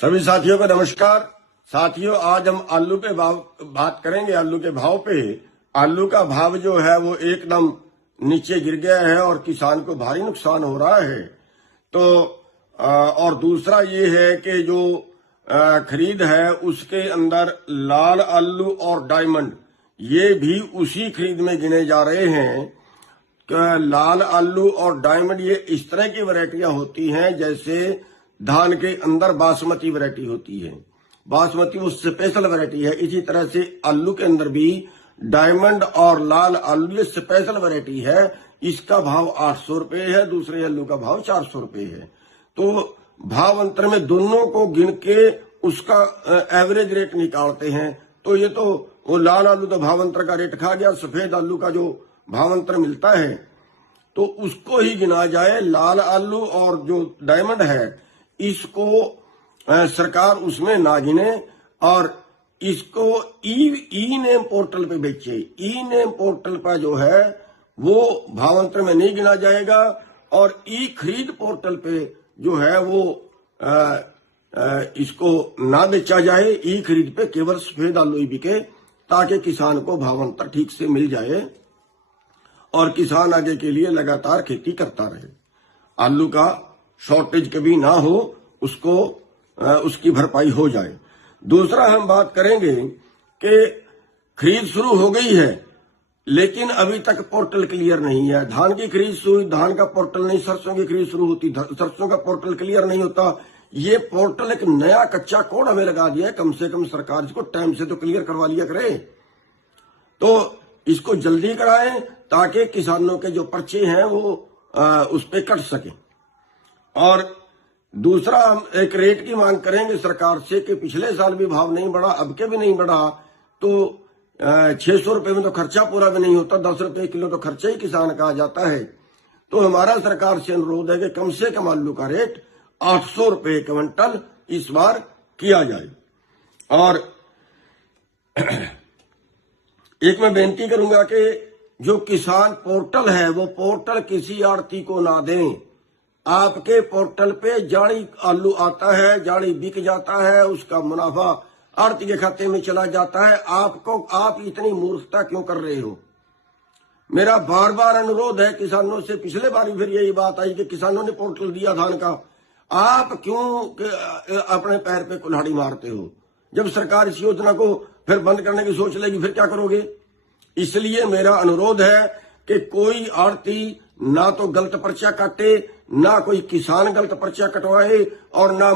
सभी साथियों को नमस्कार। साथियों, आज हम आलू पे बात करेंगे। आलू के भाव पे। आलू का भाव जो है वो एकदम नीचे गिर गया है और किसान को भारी नुकसान हो रहा है। तो और दूसरा ये है कि जो खरीद है उसके अंदर लाल आलू और डायमंड ये भी उसी खरीद में गिने जा रहे हैं। लाल आलू और डायमंड ये इस तरह की वैरायटियां होती हैं जैसे धान के अंदर बासमती वैरायटी होती है। बासमती वो स्पेशल वैरायटी है। इसी तरह से आलू के अंदर भी डायमंड और लाल आलू ये स्पेशल वैरायटी है। इसका भाव 800 रुपए है, दूसरे आलू का भाव 400 रुपए है। तो भाव अंतर में दोनों को गिन के उसका एवरेज रेट निकालते हैं। तो ये तो वो लाल आलू तो भाव अंतर का रेट खा गया। सफेद आलू का जो भाव अंतर मिलता है तो उसको ही गिना जाए। लाल आलू और जो डायमंड है इसको सरकार उसमें ना गिने और इसको ई नेम पोर्टल पे बेचे। ई नेम पोर्टल पर जो है वो भावांतर में नहीं गिना जाएगा और ई खरीद पोर्टल पे जो है वो इसको ना बेचा जाए। ई खरीद पे केवल सफेद आलू ही बिके ताकि किसान को भावांतर ठीक से मिल जाए और किसान आगे के लिए लगातार खेती करता रहे। आलू का शॉर्टेज कभी ना हो, उसको उसकी भरपाई हो जाए। दूसरा हम बात करेंगे कि खरीद शुरू हो गई है लेकिन अभी तक पोर्टल क्लियर नहीं है। धान की खरीद शुरू, धान का पोर्टल नहीं, सरसों की खरीद शुरू होती, सरसों का पोर्टल क्लियर नहीं होता। ये पोर्टल एक नया कच्चा कोड हमें लगा दिया है। कम से कम सरकार इसको टाइम से तो क्लियर करवा लिया करे। तो इसको जल्दी कराएं ताकि किसानों के जो पर्चे हैं वो उस पे कट सके। और दूसरा हम एक रेट की मांग करेंगे सरकार से कि पिछले साल भी भाव नहीं बढ़ा, अब के भी नहीं बढ़ा, तो 600 रुपए में तो खर्चा पूरा भी नहीं होता। 10 रुपए किलो तो खर्चा ही किसान का आ जाता है। तो हमारा सरकार से अनुरोध है कि कम से कम आलू का रेट 800 रुपए क्विंटल इस बार किया जाए। और एक मैं बेनती करूंगा कि जो किसान पोर्टल है वो पोर्टल किसी आड़ती को ना दें। आपके पोर्टल पे जाली आलू आता है, जाली बिक जाता है, उसका मुनाफा आड़ती के खाते में चला जाता है। आप इतनी मूर्खता क्यों कर रहे हो? मेरा बार बार अनुरोध है किसानों से। पिछले बार भी फिर यही बात आई कि किसानों ने पोर्टल दिया धान का, आप क्यों अपने पैर पे कुल्हाड़ी मारते हो? जब सरकार इस योजना को फिर बंद करने की सोच लेगी फिर क्या करोगे? इसलिए मेरा अनुरोध है कि कोई आड़ती ना तो गलत पर्चा काटे, ना कोई किसान गलत पर्चा कटवाए और ना